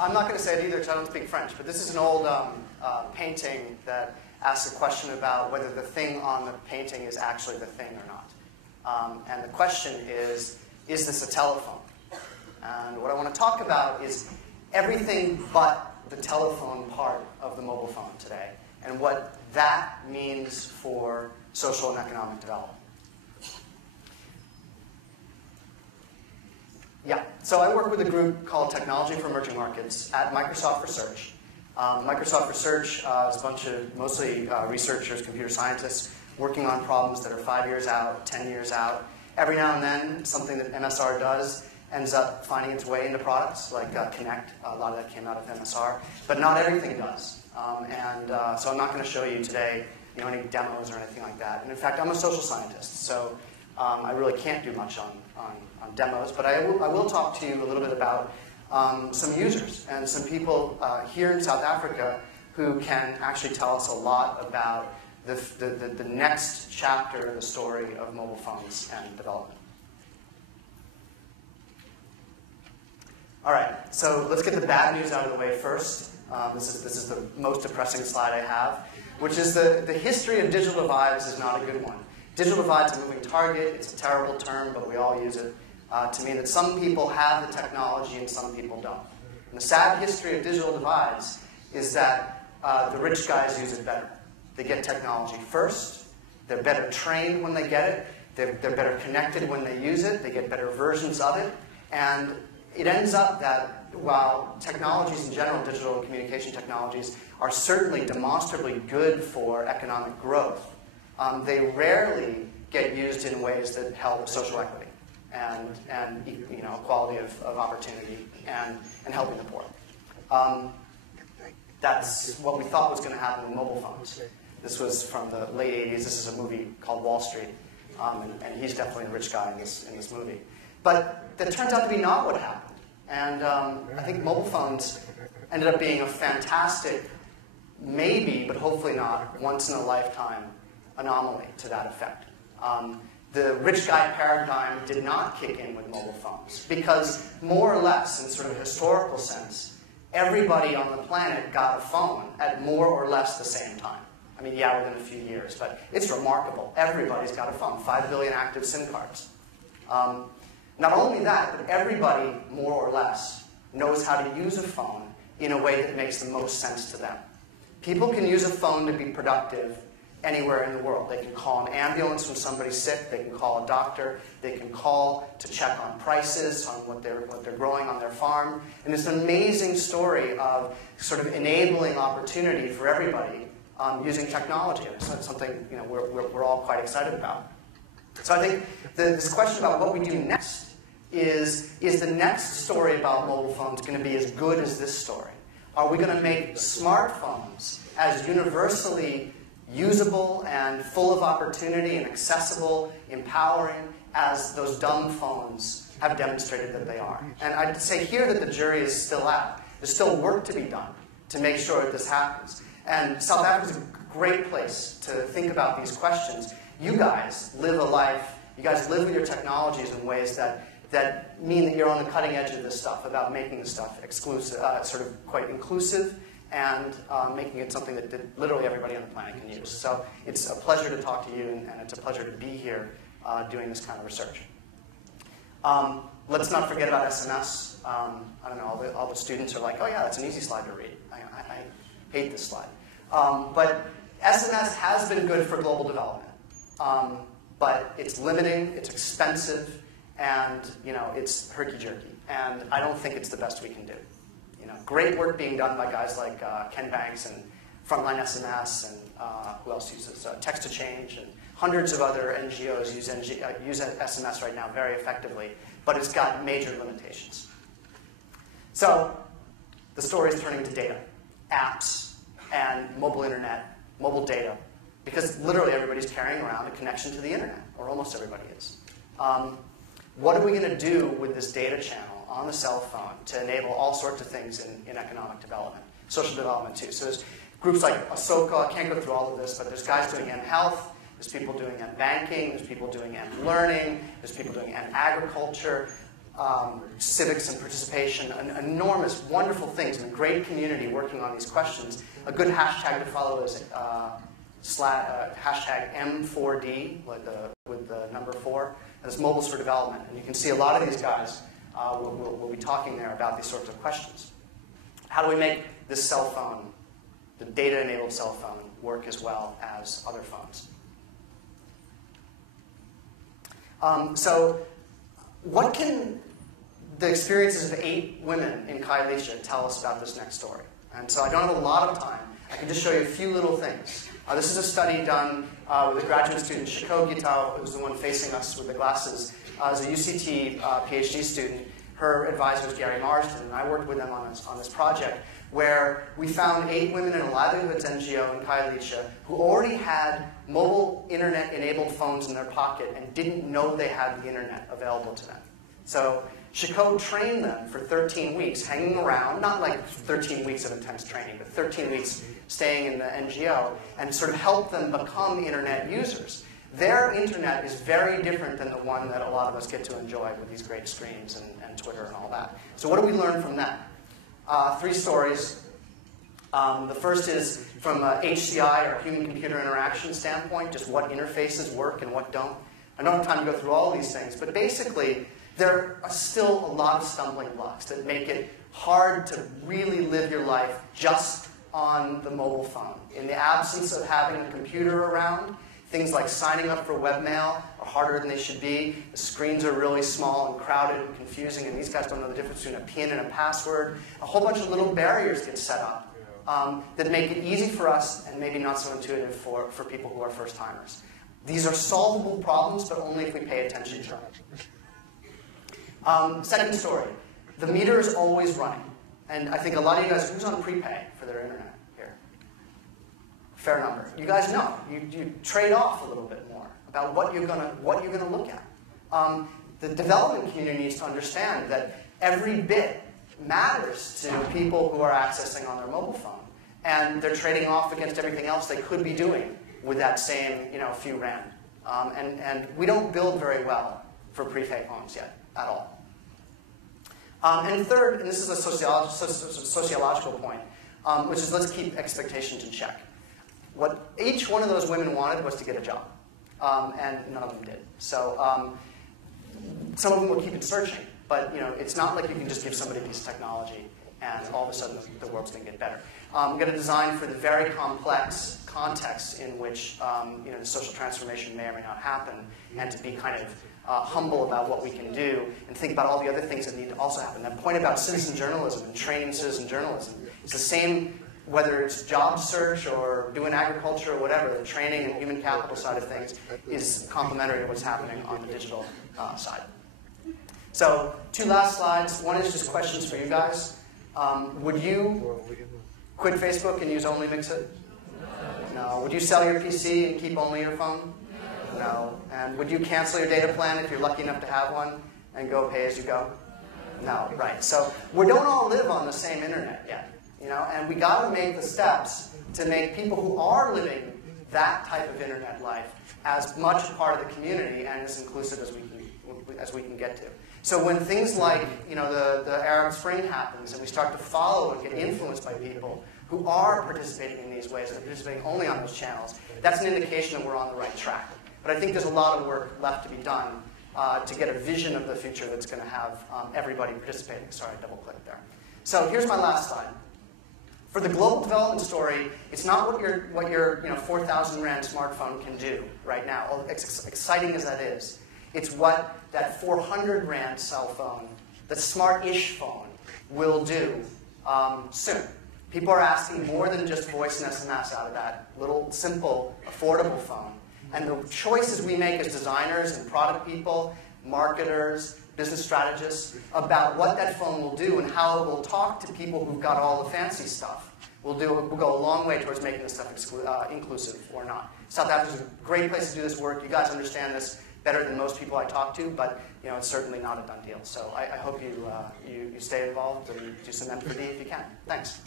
I'm not going to say it either because I don't speak French, but this is an old painting that asks a question about whether the thing on the painting is actually the thing or not. And the question is this a telephone? And what I want to talk about is everything but the telephone part of the mobile phone today, and what that means for social and economic development. Yeah, so I work with a group called Technology for Emerging Markets at Microsoft Research. Microsoft Research is a bunch of mostly researchers, computer scientists, working on problems that are 5 years out, 10 years out. Every now and then, something that MSR does ends up finding its way into products, like Kinect. A lot of that came out of MSR. But not everything does. So I'm not going to show you today any demos or anything like that. And in fact, I'm a social scientist, so I really can't do much on demos. But I will talk to you a little bit about some users and some people here in South Africa who can actually tell us a lot about the next chapter in the story of mobile phones and development. All right, so let's get the bad news out of the way first. This is the most depressing slide I have, which is the history of digital divides is not a good one. Digital divide's a moving target. It's a terrible term, but we all use it to mean that some people have the technology and some people don't. And the sad history of digital divides is that the rich guys use it better. They get technology first. They're better trained when they get it. They're better connected when they use it. They get better versions of it. And it ends up that while technologies in general, digital and communication technologies, are certainly demonstrably good for economic growth, they rarely get used in ways that help social equity and equality of opportunity and helping the poor. That's what we thought was going to happen with mobile phones. This was from the late 80s. This is a movie called Wall Street, and he's definitely a rich guy in this movie. But that turns out to be not what happened. And I think mobile phones ended up being a fantastic, maybe, but hopefully not, once-in-a-lifetime anomaly to that effect. The rich guy paradigm did not kick in with mobile phones because more or less, in sort of a historical sense, everybody on the planet got a phone at more or less the same time. I mean, yeah, within a few years, but it's remarkable. Everybody's got a phone, 5 billion active SIM cards. Not only that, but everybody, more or less, knows how to use a phone in a way that makes the most sense to them. People can use a phone to be productive anywhere in the world. They can call an ambulance when somebody's sick. They can call a doctor. They can call to check on prices, on what they're growing on their farm. And it's an amazing story of sort of enabling opportunity for everybody using technology. And it's something we're all quite excited about. So I think this question about what we do next is the next story about mobile phones going to be as good as this story? Are we going to make smartphones as universally usable and full of opportunity and accessible, empowering as those dumb phones have demonstrated that they are? And I'd say here that the jury is still out. There's still work to be done to make sure that this happens. And South Africa is a great place to think about these questions. You guys live a life, you guys live with your technologies in ways that mean that you're on the cutting edge of this stuff, about making this stuff exclusive, sort of quite inclusive, and making it something that literally everybody on the planet can use. So it's a pleasure to talk to you, and it's a pleasure to be here doing this kind of research. Let's not forget about SMS. I don't know, all the students are like, oh yeah, that's an easy slide to read. I hate this slide. But SMS has been good for global development. But it's limiting, it's expensive, and it's herky-jerky. And I don't think it's the best we can do. Great work being done by guys like Ken Banks and Frontline SMS, and who else uses Text2Change, and hundreds of other NGOs use SMS right now very effectively, but it's got major limitations. So the story is turning to data, apps, and mobile internet, mobile data, because literally everybody's carrying around a connection to the internet, or almost everybody is. What are we going to do with this data channel on the cell phone to enable all sorts of things in economic development, social development too? So there's groups like Ahsoka. I can't go through all of this, but there's guys doing M-Health, there's people doing M-Banking, there's people doing M-Learning, there's people doing M-Agriculture. civics and participation, enormous, wonderful things, and a great community working on these questions. A good hashtag to follow is hashtag M4D, with the number 4. That's Mobiles for Development. And you can see a lot of these guys will be talking there about these sorts of questions. How do we make this cell phone, the data-enabled cell phone, work as well as other phones? So what can the experiences of 8 women in Khayelitsha tell us about this next story? And so I don't have a lot of time. I can just show you a few little things. This is a study done with a graduate student, Shiko Gitao, who's the one facing us with the glasses, as a UCT PhD student. Her advisor is Gary Marsden, and I worked with them on this project, where we found 8 women in a livelihoods NGO in Khayelitsha who already had mobile internet-enabled phones in their pocket and didn't know they had the internet available to them. So Shiko trained them for 13 weeks, hanging around, not like 13 weeks of intense training, but 13 weeks staying in the NGO, and sort of helped them become internet users. Their internet is very different than the one that a lot of us get to enjoy with these great screens and Twitter and all that. So what do we learn from that? 3 stories. The first is from HCI, or human-computer interaction standpoint, just what interfaces work and what don't. I don't have time to go through all these things, but basically, there are still a lot of stumbling blocks that make it hard to really live your life just on the mobile phone. In the absence of having a computer around, things like signing up for webmail are harder than they should be. The screens are really small and crowded and confusing, and these guys don't know the difference between a PIN and a password. A whole bunch of little barriers get set up that make it easy for us and maybe not so intuitive for people who are first-timers. These are solvable problems, but only if we pay attention to them. Second story. The meter is always running. And I think a lot of you guys, who's on prepay for their internet here? Fair number. You guys know. You trade off a little bit more about what you're gonna look at. The development community needs to understand that every bit matters to people who are accessing on their mobile phone. And they're trading off against everything else they could be doing with that same few rand. And we don't build very well for prepay phones yet, at all. And third, and this is a sociological point, which is let's keep expectations in check. What each one of those women wanted was to get a job, and none of them did. So some of them will keep searching, but it's not like you can just give somebody a piece of technology and all of a sudden the world's going to get better. We've got to design for the very complex context in which the social transformation may or may not happen, and to be kind of humble about what we can do, and think about all the other things that need to also happen. That point about citizen journalism and training citizen journalism is the same whether it's job search or doing agriculture or whatever. The training and human capital side of things is complementary to what's happening on the digital side. So 2 last slides. One is just questions for you guys. Would you quit Facebook and use only Mixit? No. Would you sell your PC and keep only your phone? No. And would you cancel your data plan if you're lucky enough to have one and go pay as you go? No. Right. So we don't all live on the same internet yet, and we got to make the steps to make people who are living that type of internet life as much a part of the community and as inclusive as we can get to. So when things like the Arab Spring happens and we start to follow and get influenced by people who are participating in these ways and participating only on those channels, that's an indication that we're on the right track. But I think there's a lot of work left to be done to get a vision of the future that's going to have everybody participating. Sorry, I double-clicked there. So here's my last slide. For the global development story, it's not what your 4,000 rand smartphone can do right now, exciting as that is. It's what that 400 rand cell phone, the smart-ish phone, will do soon. People are asking more than just voice and SMS out of that little, simple, affordable phone. And the choices we make as designers and product people, marketers, business strategists, about what that phone will do and how it will talk to people who've got all the fancy stuff will go a long way towards making this stuff inclusive or not. South Africa's a great place to do this work. You guys understand this better than most people I talk to, but it's certainly not a done deal. So I hope you stay involved and do some M4D if you can. Thanks.